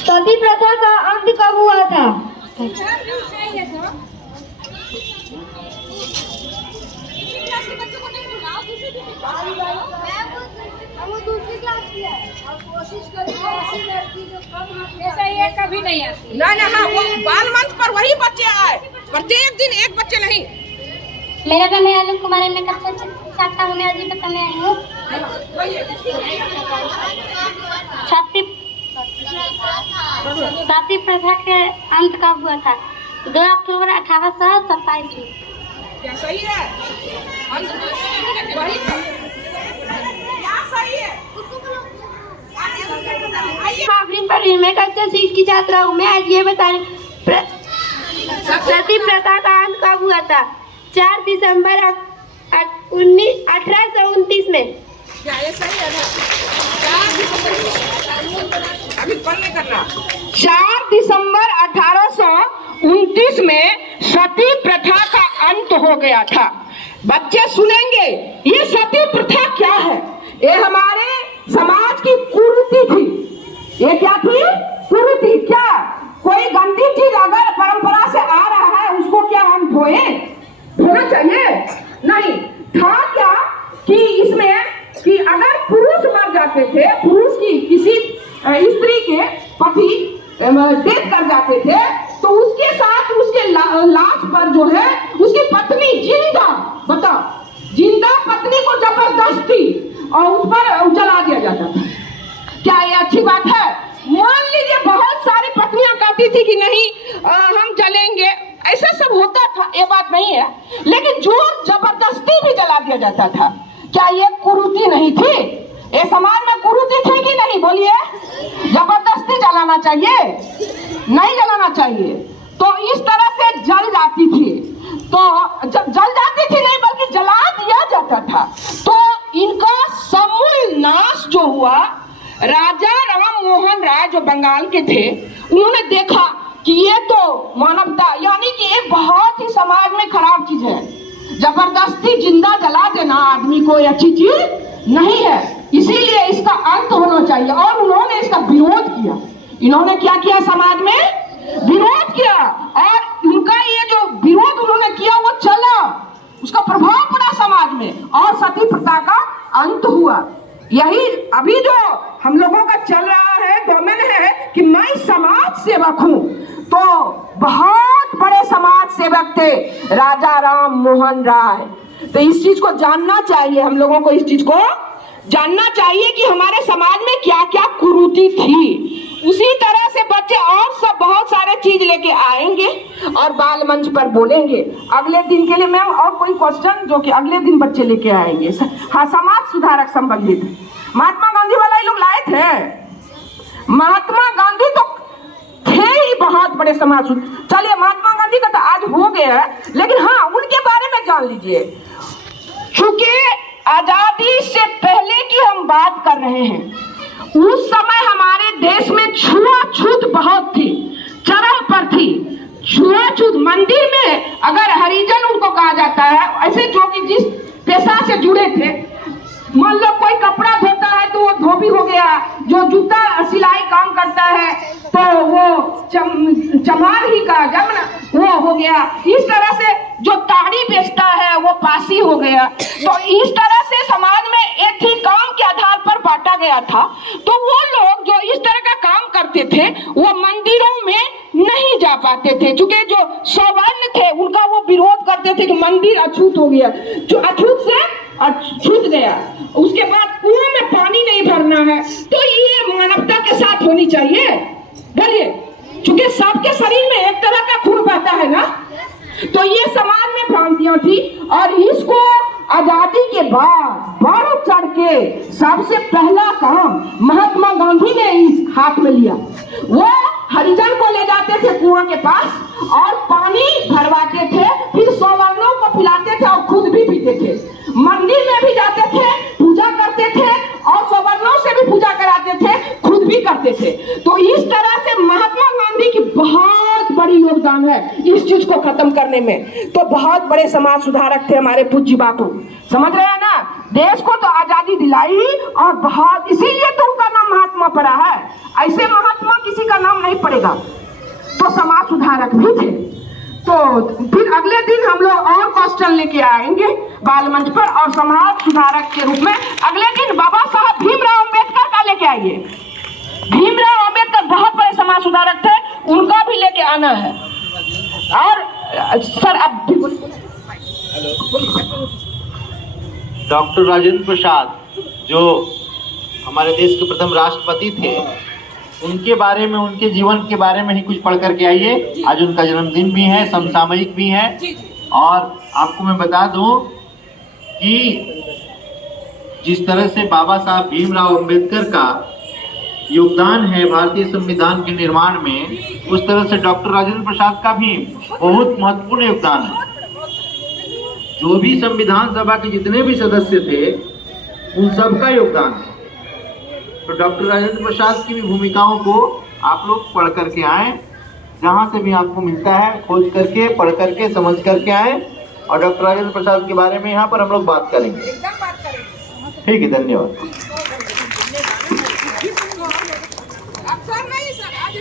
सती प्रथा का अंत कब हुआ था? कभी नहीं आती ना ना, हाँ वो बाल मंच पर वही बच्चे आए, प्रत्येक दिन एक बच्चे नहीं। मेरा नाम है आलम कुमारी, मैं कक्षा छात्रा हूँ। मैं अभी बताने आई हूँ सती प्रथा के अंत कब हुआ था? 2 अक्टूबर 1827 में। क्या सही है? वही तो। क्या सही है? आखिरी पढ़ी, मैं कक्षा 6 की छात्रा हूँ। मैं आज ये बताने सती प्रथा का अंत कब हुआ था? 4 दिसंबर 1829 में। क्या ये सही है ना? 4 दिसंबर, अभी पढ़ने करना। 4 दिसंबर 1829 में सती प्रथा का अंत हो गया था। बच्चे सुनेंगे, ये सती प्रथा क्या है? ये हमारे समाज की कुरीति थी। ये क्या थी? कुरीति। क्या कोई गंदी चीज अगर परंपरा से आ रहा है उसको क्या अंत होना चाहिए? नहीं था। क्या कि इसमें कि अगर पुरुष मर जाते थे, पुरुष की किसी स्त्री के पति डेथ कर जाते थे, तो उसके साथ उसके लाश पर जो है उसकी पत्नी जिंदा, बताओ, जिंदा पत्नी को जबरदस्ती और उस पर जला दिया जाता था। क्या ये अच्छी बात है? मान लीजिए बहुत सारी पत्नियां कहती थी कि नहीं हम जलेंगे, ऐसा सब होता था, ये बात नहीं है। लेकिन जोर जबरदस्ती भी जला दिया जाता था। क्या ये कुरीति नहीं थी? ये समाज में कुरीति थी कि नहीं? बोलिए। जबरदस्ती जलाना चाहिए? नहीं जलाना चाहिए। तो इस तरह से जल जाती थी, तो जब जल जाती थी नहीं बल्कि जला दिया जाता था। तो इनका समूल नाश जो हुआ, राजा राम मोहन राय जो बंगाल के थे, उन्होंने देखा कि ये तो मानवता, यानी कि ये बहुत ही समाज में खराब चीज है। जबरदस्ती जिंदा जला देना आदमी को अच्छी चीज नहीं है, इसीलिए इसका अंत होना चाहिए। और उन्होंने इसका विरोध किया। इन्होंने क्या किया? समाज में विरोध किया, और उनका ये जो विरोध उन्होंने किया वो चला, उसका प्रभाव पड़ा समाज में, और सती प्रथा का अंत हुआ। यही अभी जो हम लोगों का चल रहा है डोमेन है कि मैं समाज सेवक हूँ। तो बहुत बड़े समाज सेवक थे राजा राम मोहन राय। तो इस चीज को जानना चाहिए, हम लोगों को इस चीज को जानना चाहिए कि हमारे समाज में क्या क्या कुरीति थी। उसी तरह से बच्चे और सब बहुत सारे चीज लेके आएंगे और बाल मंच पर बोलेंगे। अगले दिन के लिए मैम और कोई क्वेश्चन जो कि अगले दिन बच्चे लेके आएंगे? हाँ, समाज सुधारक संबंधित महात्मा गांधी वाला ये लोग लाए थे। महात्मा गांधी तो थे ही बहुत बड़े समाज। चलिए, महात्मा गांधी का तो आज हो गया है, लेकिन हाँ उनके बारे में जान लीजिए। चूंकि आजादी से पहले की हम बात कर रहे हैं, उस समय हमारे देश में छुआछूत बहुत थी, चरम पर थी। छुआछूत मंदिर में अगर हरिजन उनको कहा जाता है, ऐसे जो कि जिस पेशा से जुड़े थे, मान लो कोई कपड़ा धोता है तो वो धोबी हो गया, जो जूता सिलाई काम करता है तो वो चमार ही का जमना वो हो गया। इस तरह से जो ताड़ी बेचता है वो पासी हो गया। तो इस तरह से समाज में एक ही काम के आधार पर बांटा गया था। तो वो लोग जो इस तरह का काम करते थे वो मंदिरों में नहीं जा पाते थे, क्योंकि जो सवर्ण थे उनका वो विरोध करते थे कि मंदिर अछूत हो गया, जो अछूत से छूट गया। उसके बाद कुआं में पानी नहीं भरना है, तो ये मानवता के साथ होनी चाहिए। बोलिए, क्योंकि सबके शरीर में एक तरह का खून बहता है ना। तो ये समाज में भ्रांतियां थी, और इसको आजादी के बाद बढ़ चढ़ के सबसे पहला काम महात्मा गांधी ने इस हाथ में लिया। वो हरिजन को ले जाते थे कुआं के पास और पानी भरवाते थे, फिर सवर्णों को पिलाते थे और खुद भी पीते थे। मंदिर में भी जाते थे, पूजा करते थे और सवर्णों से भी पूजा कराते थे, खुद भी करते थे। तो इस तरह से महात्मा गांधी की बहुत बड़ी योगदान है इस चीज को खत्म करने करने में। तो बहुत बड़े समाज सुधारक थे हमारे पूज्य बापू, समझ रहे हैं ना। देश को तो आजादी दिलाई और बहुत, इसीलिए तो उनका नाम महात्मा पड़ा है, ऐसे महात्मा किसी का नाम नहीं पड़ेगा। तो समाज सुधारक भी थे। तो फिर अगले दिन हम लोग और क्वेश्चन लेके आएंगे बाल मंच पर, और समाज सुधारक के रूप में अगले दिन बाबा साहब भीमराव अम्बेडकर का लेके आइए। भीमराव अम्बेडकर बहुत बड़े समाज सुधारक थे, उनका भी लेके आना है। और सर अब भी डॉक्टर राजेंद्र प्रसाद जो हमारे देश के प्रथम राष्ट्रपति थे, उनके बारे में, उनके जीवन के बारे में ही कुछ पढ़ करके आइए। आज उनका जन्मदिन भी है, समसामयिक भी है। और आपको मैं बता दूं कि जिस तरह से बाबा साहब भीमराव अम्बेडकर का योगदान है भारतीय संविधान के निर्माण में, उस तरह से डॉक्टर राजेंद्र प्रसाद का भी बहुत महत्वपूर्ण योगदान है। जो भी संविधान सभा के जितने भी सदस्य थे, उन सबका योगदान है। तो डॉक्टर राजेंद्र प्रसाद की भी भूमिकाओं को आप लोग पढ़ करके आए, जहाँ से भी आपको मिलता है खोज करके, पढ़ करके, समझ करके आए। और डॉक्टर राजेंद्र प्रसाद के बारे में यहाँ पर हम लोग बात करेंगे। ठीक है, धन्यवाद। सर नहीं सर, आज